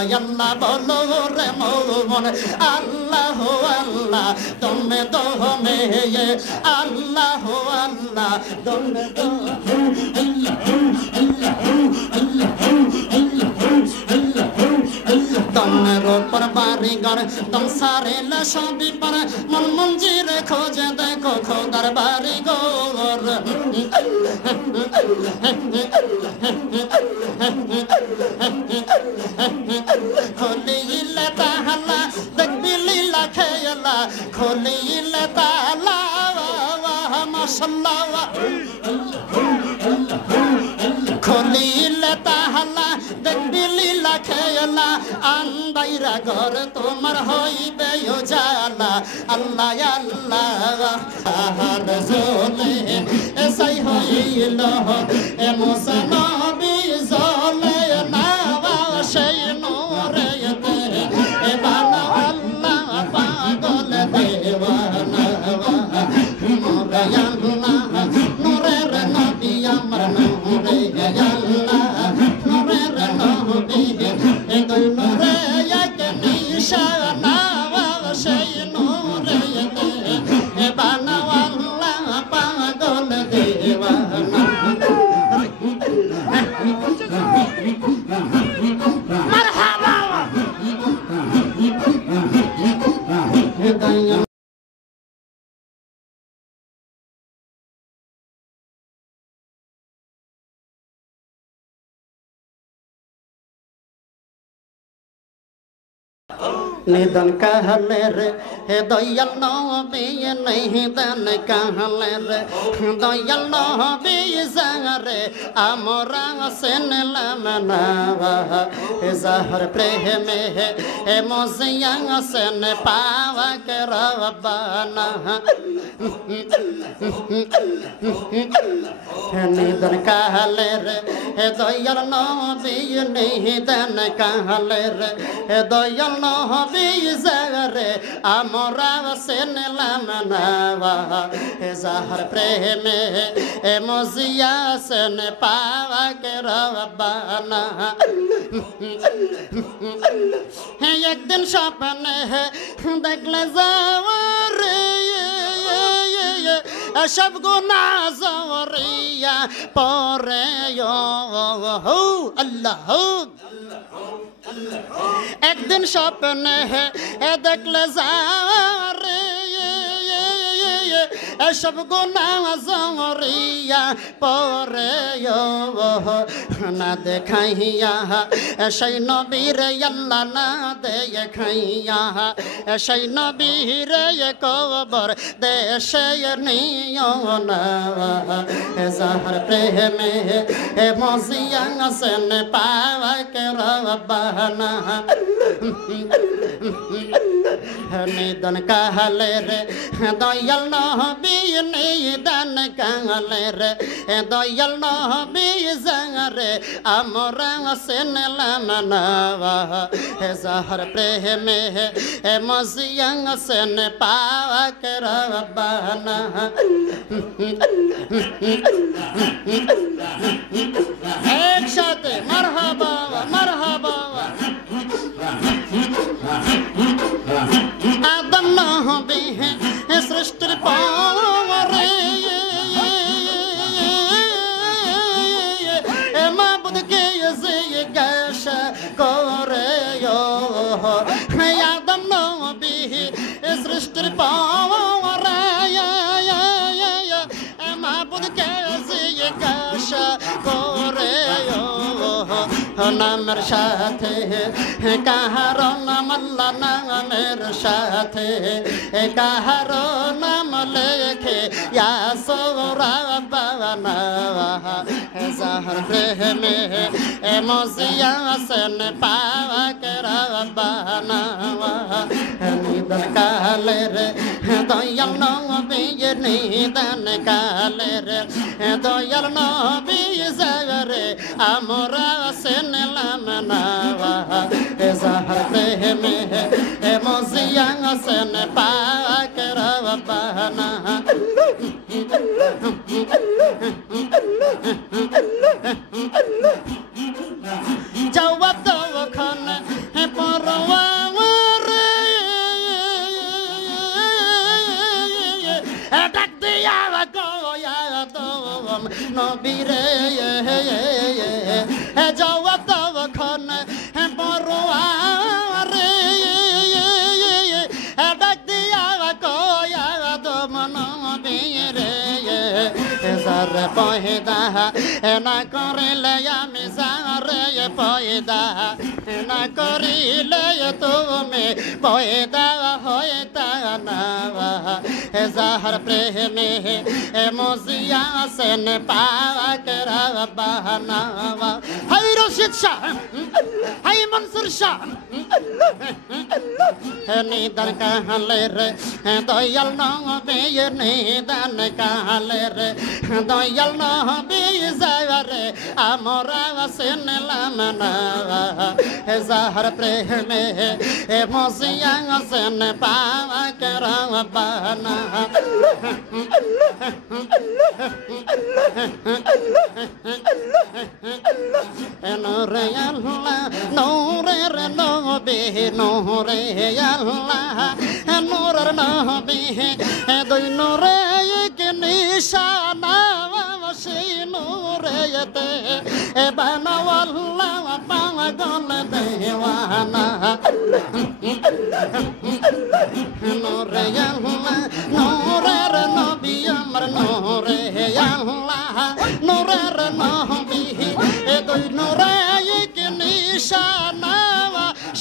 আল্লাহ বলো রে মন আল্লাহ আল্লাহ তুমি তো মেয়ে আল্লাহ আল্লাহ তুমি তো তোমার উপর বাড়িঘর সংসারে সবই পর মন মঞ্জির খোঁজে দেখো খোদার বাড়িঘর খলিলে তাহলা দেখবি লীলা খেলা খলিলে তাহলা মাশাআল্লাহ খলিলে তাহলা দেখবি লীলা খেলা আন্দাইরা ঘর তোমার হইবে জালা আল্লাহ আল্লাহ রাসূলে এসাই হইল এ মুসা নবী জলে না সেই নূরে এ বানা আল্লাহ পাগল দেওয়ানা মোরে আল্লাহ নূরের নবী আমার নূরে আল্লাহ নূরের নবী এ দুই নূরে এক নিশানা সেই নূরে এ বানা আল্লাহ পাগল দেওয়ানা निधन कहले रे हे दयाल नबी निधन कहले रे दयाल नबी संगे हमरा सेन लमनावा हे जहर प्रेम हे मोजिया सेन पावा के रब्बाना निधन कहले रे हे दयाल नबी निधन कहले रे हे दयाल नबी जगरे हमरा सेन लमनावा हे जहर प्रेम हे मोजिया सेन पावा के रब्बाना हे एक दिन सपने है देखले जावरे सब गुना जवरिया परे यो अल्लाह एक दिन सपने है देखले जारे सब गुना जवरिया परे यो ना देखाइया সেই নবীর আল্লাহ না দেখাইয়া সেই নবীর কবর দেশে নিও না জাহর প্রেমে হে মজিয়া সেন পাওয়া কে রব্বানা নিধন कहले रे दयाल नबी निधन कहले रे दयाल नबी संगे हमरा सेन लमनावा हे जहर प्रेम हे मजिया सेन पावा के रब्बाना एक साथ मरहबा मरहबा आदम नबी है सृष्टि पावरे माबुद के ये गश करे यो आदम नबी सृष्टि पावरे माबुद के ये गश करे यो নামের সাথে কাহারো নাম আল্লাহ নামের সাথে কাহারো নাম লেখে ইয়া রাব্বানা জাহর প্রেমে মজিয়া সেন পাওয়া কে রব্বানা নিধন कहले रे दयाल नबी निधन कहले रे दयाल नबी जगरे हमरा सेन लमनावा जहर प्रेम हे मोजिया सेन पावा के रब्बाना জবাব দাও ওখানে নবীরে যাওয়া তখন বড়ুয়ারে ডাক দিয়া কয়া দম নবীরে যার পয়দা না করিলে আমি যারে পয়দা না করিলে তুমি পয়দা হইতা না যাহার প্রেমে মজিয়া সেন পাক রব্বানা হাই রশিদ শাহ হাই মনসুর শাহ নিদান কালে রে দয়াল নবী নিদান কালে রে দয়াল নবী যারে আমরা সেনলাম না যাহার প্রেমে মজিয়া সেন পাক রব্বানা নূরে আল্লাহ নূরের নবী নূরে আল্লাহ নূরের নবী দুই নূরে এক নিশানা সেই নূরেতে বানাওয়াল্লাহ পাগল দেওয়ানা নূরে আল্লাহ নূরের নবী আমার নূরে আল্লাহ নূরের নবী দুই নূরে এক নিশানা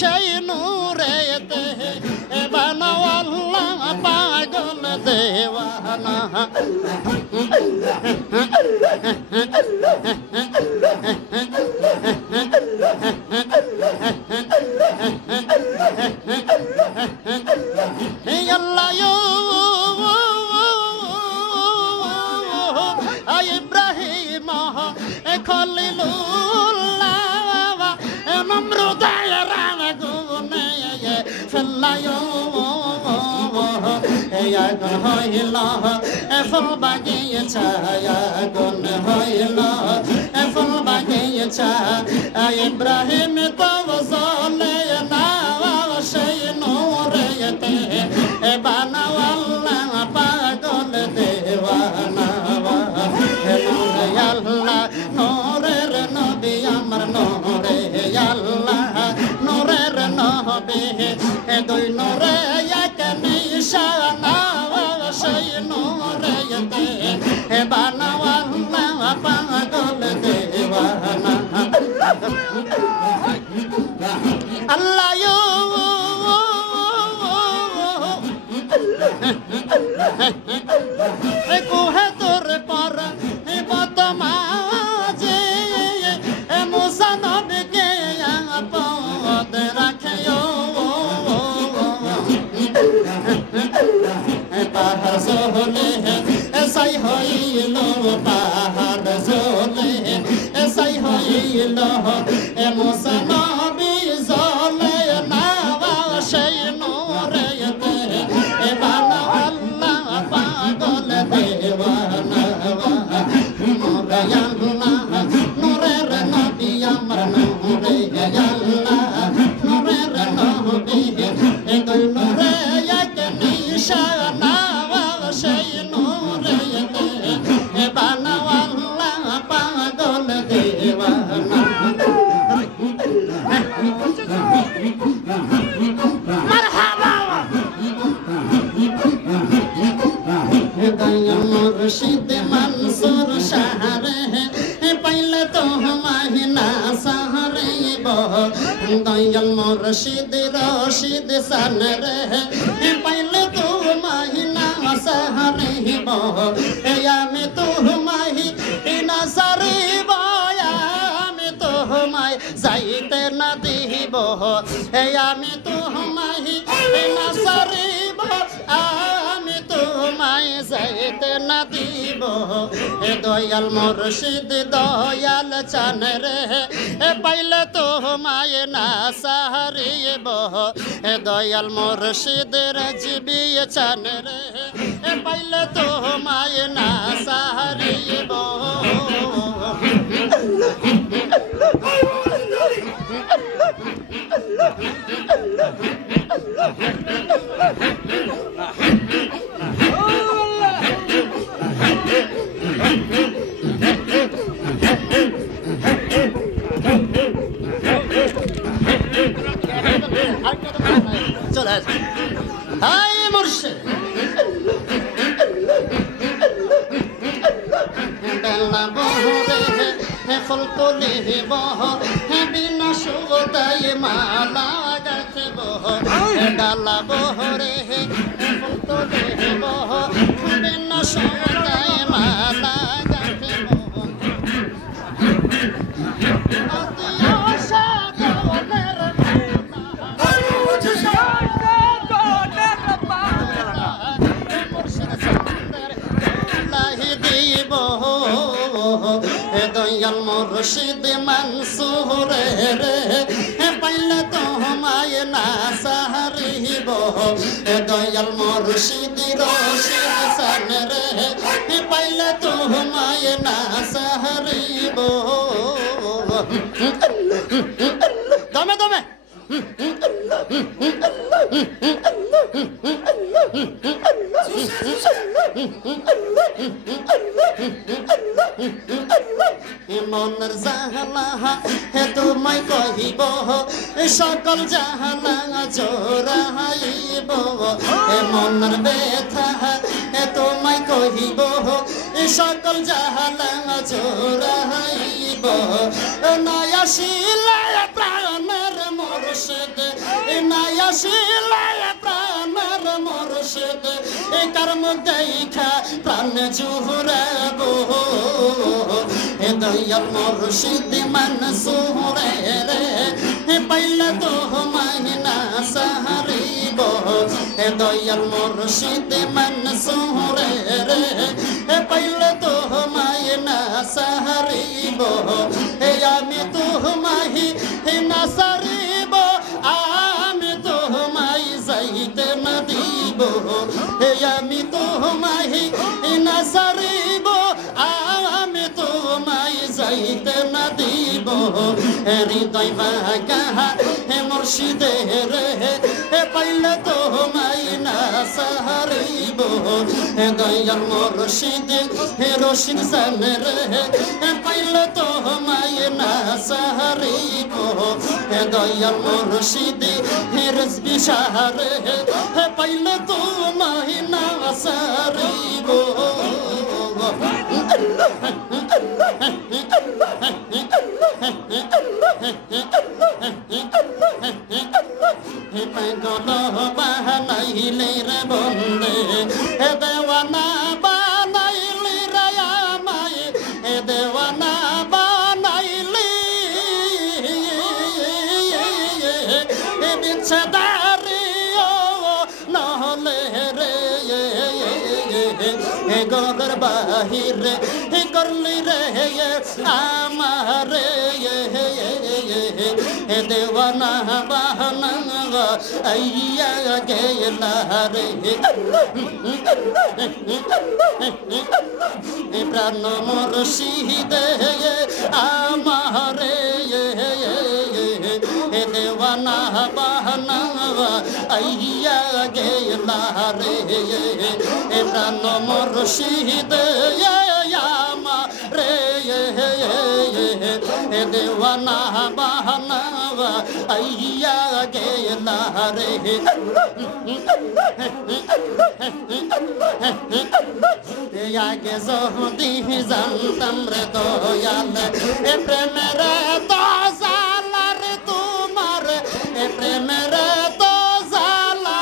সেই নূরেতে বানাওয়াল্লাহ পাগল দেওয়ানা ইব্রাহিম খলিলুল্লাহ নমরুদায় রাম গুনে ফেল্লায় আগুন হইল ফুল বাগিয়েছা আগুন হইল ফুল বাগিয়েছা ইব্রাহিম তো জলে না সেই নূরেতে বানাওয়াল্লাহ পাগল দেওয়ানা নূরে আল্লাহ নূরের নবী আমার নূরে আল্লাহ নূরের নবী দুই নূরে এক নিশানা সেই নূরেতে বানাওয়াল্লাহ পাগল দেওয়ানা আল্লাহ কুহে তোর পর বদমাজে মুসা নবীকে আপদ রাখে পাহাড় সোলে সাই হইল পাহাড় সোলে সাই হইল মুসা নবী জলে না সেই নূরেতে বানাওয়াল্লাহ পাগল দেওয়ানা নূরে আল্লাহ নূরের নবী আমার নূরে আল্লাহ নূরের নবী দুই নূরে এক নিশানা সেই নূরেতে বানাওয়াল্লাহ পাগল দেওয়ানা মুর্শিদ মনসুর শাহরে পাইলে তো মাহিনা সাহরে দয়াল মুর্শিদ রশিদ সানরে পাইলে তো মাহিনা সাহরে আমি তো মাহি না সারিব আমি তো মাই যাইতে না দিব আমি তো মাহি না সারিব আমি তো মাই যাইতে না দিব দয়াল মুর্শিদ দয়াল চান রে পাইলে তো মায় না সাহারিব দয়াল মুর্শিদ রাজবি চান রে পাইলে তো মায় না সাহারিব হাই মুর্শিদ ডালা বহরে ফুল তুলিব বিনা সুদায় মালা গাথব ডালা বহরে ফুল তুলিব বিনা সুদায় মালা গাথব দয়াল মুর্শিদ মনসুর রে পাইলে তোমায় না সাহারিব দয়াল মুর্শিদ রশিদ সান রে পাইলে তোমায় না সাহারিব দমে দমে মনের জাহালা হে তোমায় কহিব সকল জাহালা জোড়াইব মনের ব্যথা হে তোমায় কহিব সকল জাহালা জোড়াইব নয়া শিলায় প্রাণের মুর্শিদ নয়া শিলায় প্রাণের মুর্শিদ কর্ম দেখা প্রাণ জুহরাব দয়াল মুর্শিদ মনসুর রে পাইলে তোমায় না সাহারিব দয়াল মুর্শিদ মনসুর রে পাইলে তোমায় না সাহারিব আমি তোমায় না সারিব আমি তোমায় যাইতে না দিব আমি তোমায় না সারিব আমি তোমায় যাইতে না দিব হৃদয় বাঁকা হে মুর্শিদের হে পাইলে তোমায় না সাহারিব দয়াল মুর্শিদ হে রশিদ সান রে পাইলে তোমায় না সাহারিব দয়াল মুর্শিদ হে রজবি শাহ রে পাইলে তোমায় না সাহারিব পাগল বানাইলে রে বন্দে দেওয়ানা বানাইলি রে আমায় দেওয়ানা বানাইলি বিচ্ছেদারি নহলে রে গগর বাহিরে করলি রে আমারে দেওয়ানা বাহানা আইয়া গেলা রে প্রাণ মুর্শিদ আমারে দেওয়ানা বাহানা আইয়া গেলা রে প্রাণ মুর্শিদ আমারে দেওয়ানা বাহানা আইয়া গেলা রে আগে যদি জানতাম রে দয়াল প্রেমের তো জালা রে তোমার প্রেমের তো জালা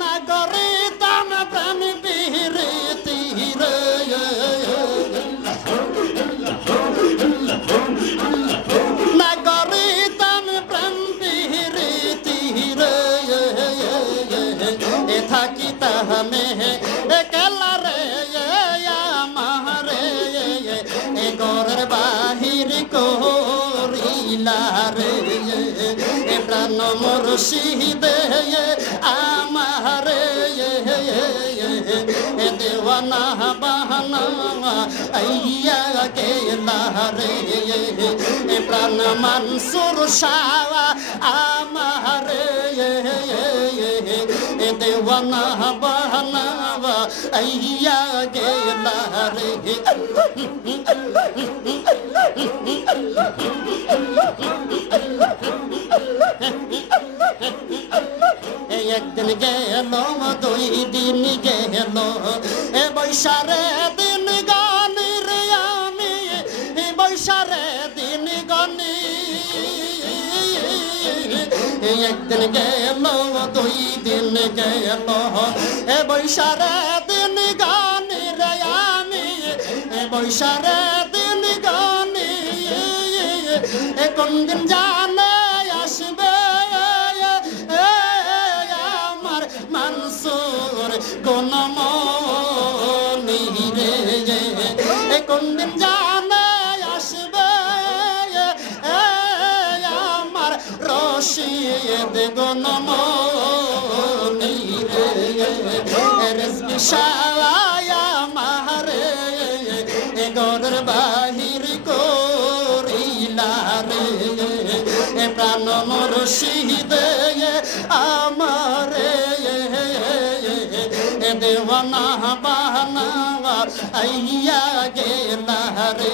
না করিতাম প্রেম বিহীতি রে না করিতাম প্রেম বিহীতি রে থাকিতা মে একলা রে আমারে ঘরের বাহির করিলা রে প্রাণ মুর্শিদ আমারে দেওয়ানা বাহানা আইয়া গেলা রে প্রাণ মনসুর শাহ আমারে দেওয়ানা বাহানা আইয়া গেলা রে একদিন গেল দুই দিন গেল এ বৈশারে দিন গানি রে আমি বৈশারে দিন গানি একদিন গেল দুই দিন গেল এ বৈশারে দিন গানি রে আমি বৈশারে দিন গানি এ কোন দিন জানে আসবে আমার মানসুর কোন মনি রে এ কোন দিন জানে আসবে আমার রশিদ কোন মনি রে রিজকি শাওয়া মারে এ গরের বাহির করিলা রে এ প্রাণ মুর্শিদ আমারে এ দেওয়ানা বাহানা আইয়া গেলা রে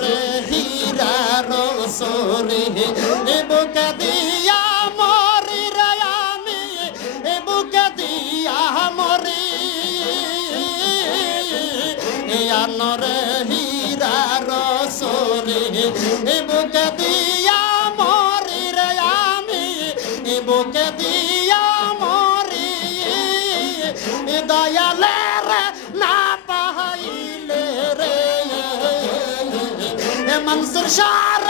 রে হীরা রসরে এ বুকে দিয়া মরি রে আমি এ বুকে দিয়া মরি রে হীরা রসরে এ বুকে দিয়া মরি রে আমি এ বুকে দিয়া মরি দয়ালে রে না পাইলে রে মনসুর শাহ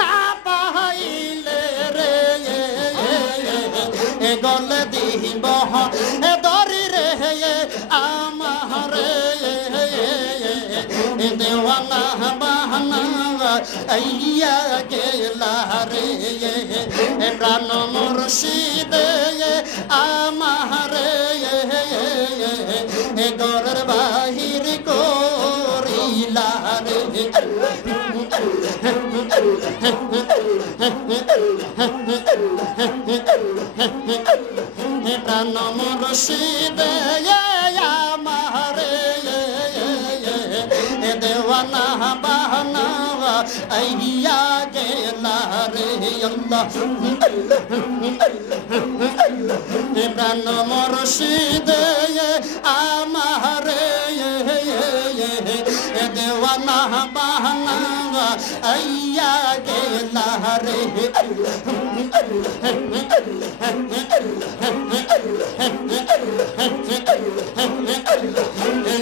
না পাইলে রে গলে দিব দরি রে আমার দেওয়ানা বাহানা আইয়া গেলা রে প্রাণ মুর্শিদ আমার গরের বাহির করিলা রে প্রাণ মুর্শিদ আমার দেওয়ানা বাহানা আইয়া গেলা রে আল্লাহ প্রাণ মুর্শিদ আমার দেওয়ানা বাহানা আইয়া গেলা রে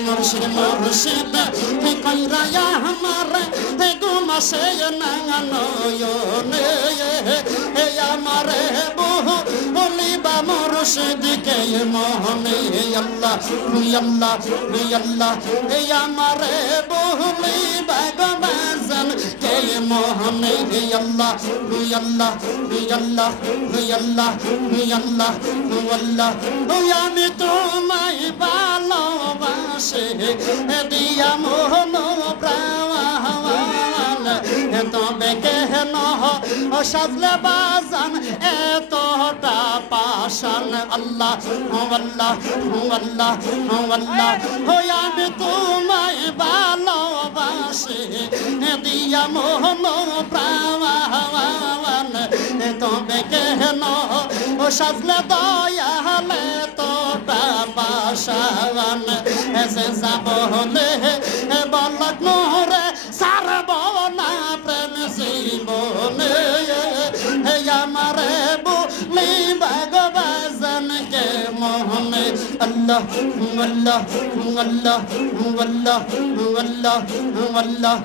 মুর্শিদ মুর্শিদ কইরা আমার গুমাসে না নয়নে আমার বহু বলিবা মুর্শিদ কে মোহনে আল্লাহ আল্লাহ আল্লাহ আমার বহু বলিবা গবাজন কে মোহনে আল্লাহ আল্লাহ আল্লাহ আল্লাহ আল্লাহ আল্লাহ আমি তোমায় ভালোবাসি দিয়া মোহন প্রাণ তবে কেন সাজলে বাজান এতটা পাশান আল্লাহ আল্লাহ আল্লাহ আল্লাহ আমি তোমায় ভালোবাসি দিয়া মোহন প্রাণ তবে কেন সাজলে দয়ালে তোটা পাশান এসে যাবলে বলক মোরে সারব না প্রেম জীবনে আমারে বলি ভগবান কে মোহনে আল্লাহ আল্লাহ আল্লাহ আল্লাহ আল্লাহ আল্লাহ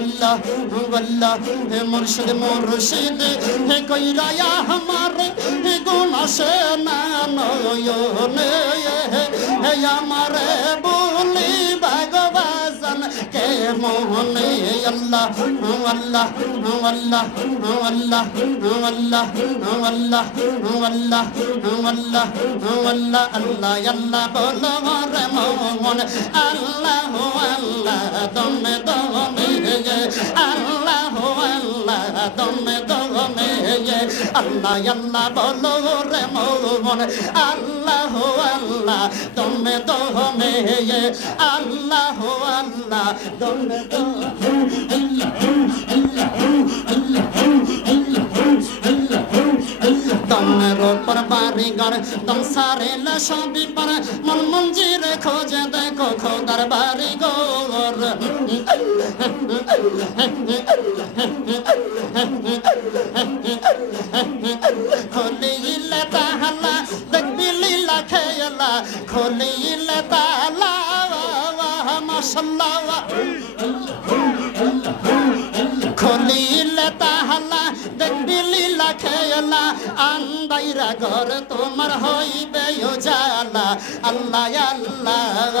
আল্লাহ আল্লাহ মুর্শিদ মুর্শিদ কইরা আমারে গুনাহ সে না নয়নে আমারে বলি ভগবান কে মোহনে আল্লাহ আল্লাহ আল্লাহ আল্লাহ আল্লাহ আল্লাহ আল্লাহ আল্লাহ আল্লাহ আল্লাহ আল্লাহ বলো রে মন আল্লাহ আল্লাহ দমে দমে আল্লাহ আল্লাহ দমে দমে আল্লাহ আল্লাহ বলো রে মন আল্লাহ আল্লাহ দমে দমে আল্লাহ আল্লাহ দমে দমে দমের ওপর বাড়িঘর দম সারে সবই পারে মন মঞ্জিরে খোঁজে দেখো খোদার বাড়িঘর খলিলে তাহলা দেখবি লীলা খেলা খলিলে তাহলা মাশাআল্লাহ খলিলে তাহলা দেখবি লীলা খেলা আন্দাইরা ঘর তোমার হইবে জালা আল্লাহ আল্লাহ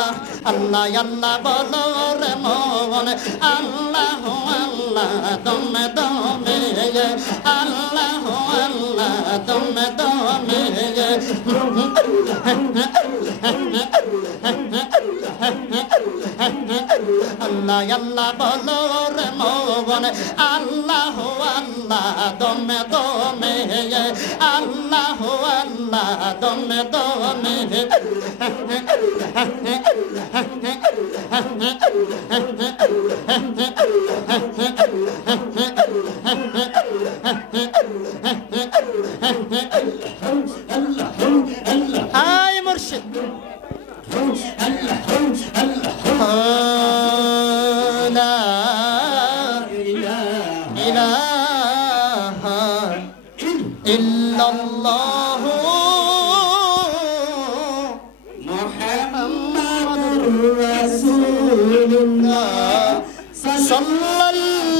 আল্লাহ আল্লাহ বলো রে মন আল্লাহ আল্লাহ দমে দমে আল্লাহ আল্লাহ দমে দমে আল্লাহ আল্লাহ বলো রে মন আল্লাহ আল্লাহ দমে দমে আল্লাহ আল্লাহ দমে দমে আয় মুর্শিদ লা ইলাহা ইল্লাল্লাহ মুহাম্মাদুর রাসূলুল্লাহ সাল্লাল্লাহু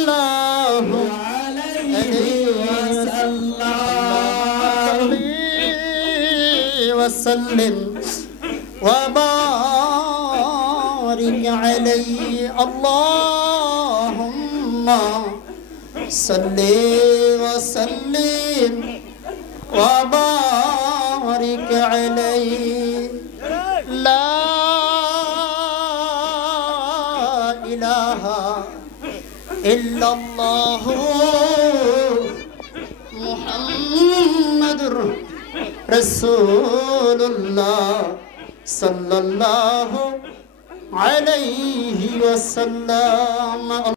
আলাইহি ওয়াসাল্লাম وبارك عليه اللهم صل وسلم وبارك عليه لا إله إلا الله محمد رسول الله صلى الله عليه وسلم